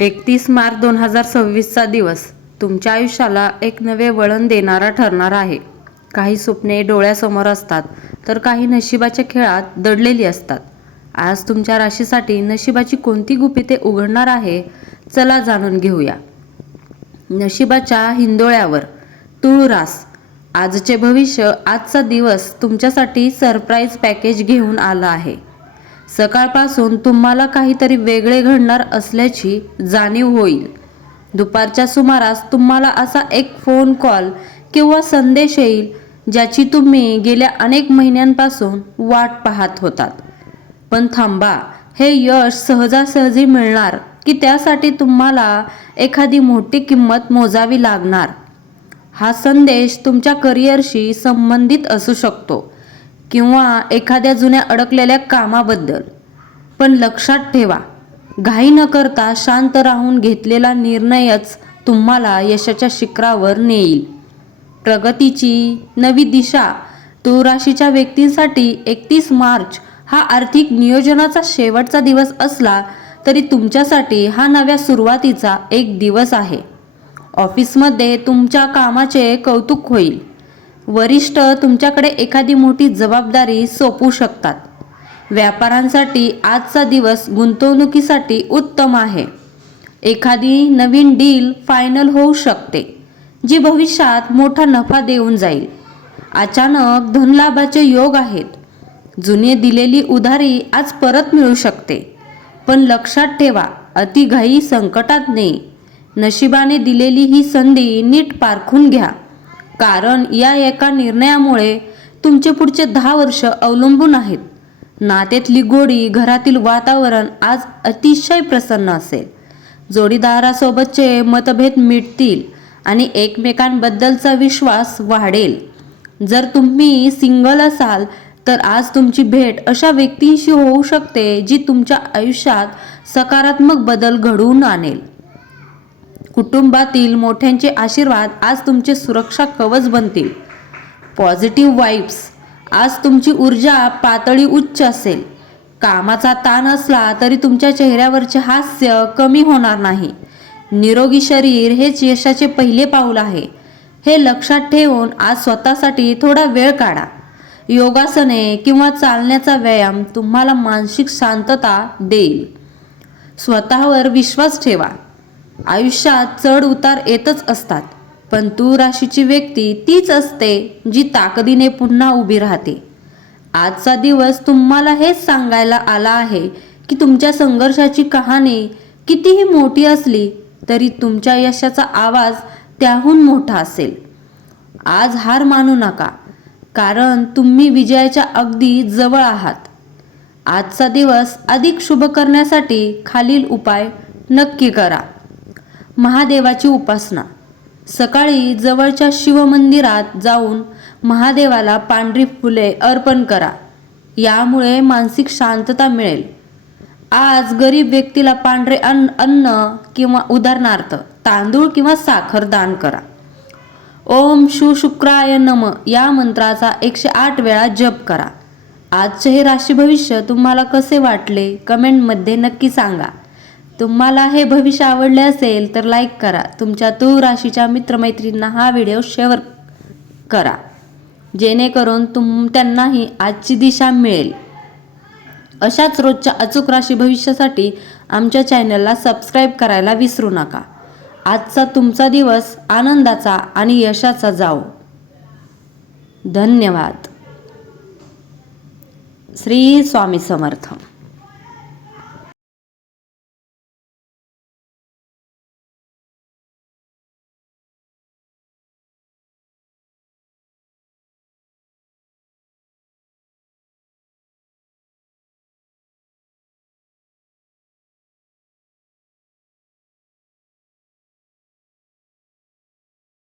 31 मार्च 2026चा दिवस तुमच्या आयुष्याला एक नवे वळण देणारा ठरणार आहे. काही स्वप्ने डोळ्यासमोर असतात तर काही नशिबाच्या खेळात दडलेली असतात. आज तुमच्या राशीसाठी नशिबाची कोणती गुपिते उघडणार आहे, चला जाणून घेऊया. नशिबाच्या हिंदोळ्यावर तुळ रास. आजचे भविष्य. आजचा दिवस तुमच्यासाठी सरप्राईज पॅकेज घेऊन आला आहे. सकाळपासून तुम्हाला काहीतरी वेगळे घडणार असल्याची जाणीव होईल. दुपारच्या सुमारास तुम्हाला असा एक फोन कॉल किंवा संदेश येईल ज्याची तुम्ही गेल्या अनेक महिन्यांपासून वाट पाहत होतात. पण थांबा, हे यश सहजासहजी मिळणार की त्यासाठी तुम्हाला एखादी मोठी किंमत मोजावी लागणार? हा संदेश तुमच्या करिअरशी संबंधित असू शकतो किंवा एखाद्या जुन्या अडकलेल्या कामाबद्दल. पण लक्षात ठेवा, घाई न करता शांत राहून घेतलेला निर्णयच तुम्हाला यशाच्या शिखरावर नेईल. प्रगतीची नवी दिशा. तुळ राशीच्या व्यक्तींसाठी 31 मार्च हा आर्थिक नियोजनाचा शेवटचा दिवस असला तरी तुमच्यासाठी हा नव्या सुरुवातीचा एक दिवस आहे. ऑफिसमध्ये तुमच्या कामाचे कौतुक होईल. वरिष्ठ तुमच्याकडे एखादी मोठी जबाबदारी सोपवू शकतात. व्यापाऱ्यांसाठी आजचा दिवस गुंतवणुकीसाठी उत्तम आहे. एखादी नवीन डील फायनल होऊ शकते जी भविष्यात मोठा नफा देऊन जाईल. अचानक धनलाभाचे योग आहेत. जुने दिलेली उधारी आज परत मिळू शकते. पण लक्षात ठेवा, अतिघाई संकटात नाही. नशिबाने दिलेली ही संधी नीट पारखून घ्या, कारण या एका निर्णयामुळे तुमचे पुढचे 10 वर्ष अवलंबून आहेत. नात्यातली गोडी. घरातील वातावरण आज अतिशय प्रसन्न असेल. जोडीदारासोबतचे मतभेद मिटतील आणि एकमेकांबद्दलचा विश्वास वाढेल. जर तुम्ही सिंगल असाल तर आज तुमची भेट अशा व्यक्तींशी होऊ शकते जी तुमच्या आयुष्यात सकारात्मक बदल घडवून आणेल. कुटुंबातील मोठ्यांचे आशीर्वाद आज तुमचे सुरक्षा कवच बनतील. Positive vibes. आज तुमची ऊर्जा पातळी उच्च असेल. कामाचा ताण असला तरी तुमच्या चेहऱ्यावरचे हास्य कमी होणार नाही. निरोगी शरीर हेच यशाचे पहिले पाऊल आहे. हे लक्षात ठेवून आज स्वतःसाठी थोडा वेळ काढा. योगासने किंवा चालण्याचा व्यायाम तुम्हाला मानसिक शांतता देईल. स्वतःवर विश्वास ठेवा. आयुष्यात चढ उतार येतच असतात, पण तुळ राशीची व्यक्ती तीच असते जी ताकदीने पुन्हा उभी राहते. आजचा दिवस तुम्हाला हेच सांगायला आला आहे की तुमच्या संघर्षाची कहाणी कितीही मोठी असली तरी तुमच्या यशाचा आवाज त्याहून मोठा असेल. आज हार मानू नका, कारण तुम्ही विजयाच्या अगदी जवळ आहात. आजचा दिवस अधिक शुभ करण्यासाठी खालील उपाय नक्की करा. महादेवाची उपासना. सकाळी जवळच्या शिवमंदिरात जाऊन महादेवाला पांढरी फुले अर्पण करा. यामुळे मानसिक शांतता मिळेल. आज गरीब व्यक्तीला पांढरे अन्न किंवा उदाहरणार्थ तांदूळ किंवा साखर दान करा. ओम शुक्राय नम या मंत्राचा 108 वेळा जप करा. आजचे हे राशी भविष्य तुम्हाला कसे वाटले कमेंटमध्ये नक्की सांगा. तुम्हाला हे भविष्य आवडले असेल तर लाईक करा. तुमच्या तुळ राशीच्या मित्रमैत्रींना हा व्हिडिओ शेअर करा, जेणेकरून त्यांनाही आजची दिशा मिळेल. अशाच रोजच्या अचूक राशी भविष्यासाठी आमच्या चॅनलला सबस्क्राईब करायला विसरू नका. आजचा तुमचा दिवस आनंदाचा आणि यशाचा जाओ. धन्यवाद. श्री स्वामी समर्थ.